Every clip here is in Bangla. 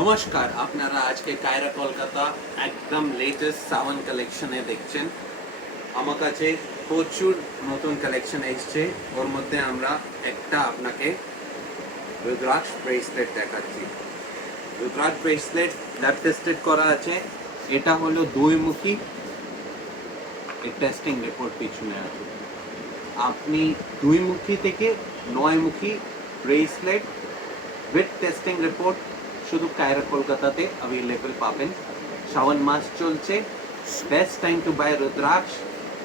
নমস্কার, আপনারা আজকে কায়রা কলকাতা একদম লেটেস্ট সাওয়ান কালেকশনে দেখছেন। আমার কাছে প্রচুর নতুন কালেকশন এসছে। ওর মধ্যে আমরা একটা আপনাকে রুদ্রাক্ষ ব্রেসলেট দেখাচ্ছি। রুদ্রাক্ষ ব্রেসলেট ল্যাব টেস্টেড করা আছে। এটা হলো দুইমুখী, এর টেস্টিং রিপোর্ট পিছনে আছে। আপনি দুইমুখী থেকে নয়মুখী ব্রেসলেট উইথ টেস্টিং রিপোর্ট শুধু কায়রা কলকাতাতে অ্যাভেলেবল পাবেন। শ্রাবণ মাস চলছে, best time to buy rudraksha,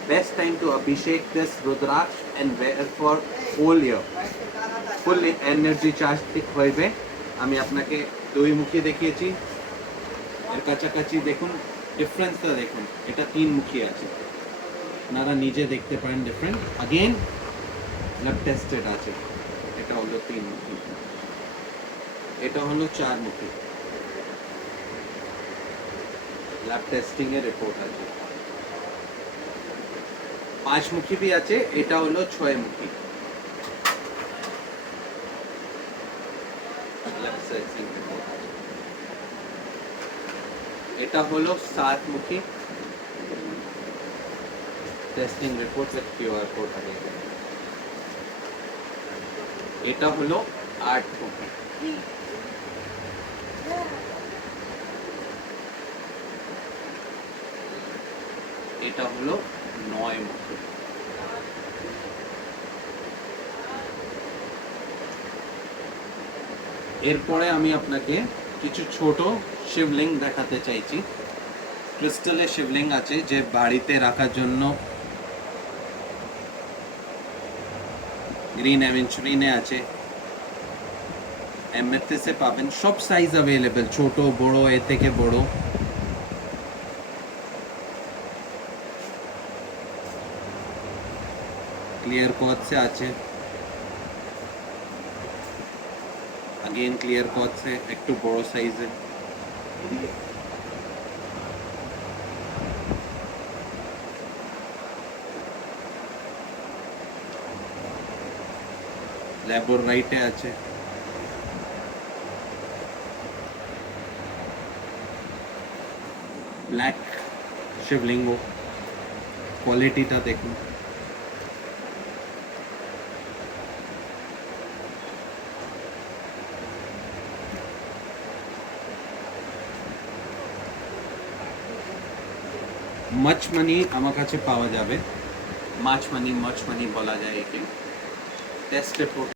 best time to abhishek this rudraksha and wear for whole year. Full energy charge হইবে। আমি আপনাকে দুইমুখী দেখিয়েছি, এর কাছাকাছি দেখুন, ডিফারেন্সটা দেখুন। এটা তিনমুখী আছে, আপনারা নিজে দেখতে পারেন ডিফারেন্ট। আগেন ল্যাব টেস্টেড আছে। এটা হলো তিনমুখী, এটা হলো চারমুখী, ল্যাব টেস্টিং এর রিপোর্ট আছে। পাঁচমুখী भी আছে, এটা হলো ছয়মুখী, ল্যাব টেস্টিং রিপোর্ট আছে। এটা হলো সাতমুখী, testing report with QR code আছে। এটা হলো আটমুখী। এটা হলো নয়মুখী। এরপরে আমি আপনাকে কিছু ছোট শিবলিঙ্গ দেখাতে চাইছি। ক্রিস্টালের শিবলিঙ্গ আছে, যে বাড়িতে রাখার জন্য গ্রিন অ্যাভেঞ্চুরিনে আছে, এমএফএসে পাবেন। সব সাইজ অ্যাভেলেবেল, ছোট বড়, এ থেকে বড়। ক্লিয়ার কোয়ার্টসে আছে, अगेन क्लियर कोट से একটু বড় সাইজে। ল্যাবোরাইটে আছে, ব্ল্যাক শিবলিঙ্গ। কোয়ালিটিটা দেখুন, মচমনি আমার কাছে পাওয়া যাবে। মাছমনি বলা যায় একে। Test report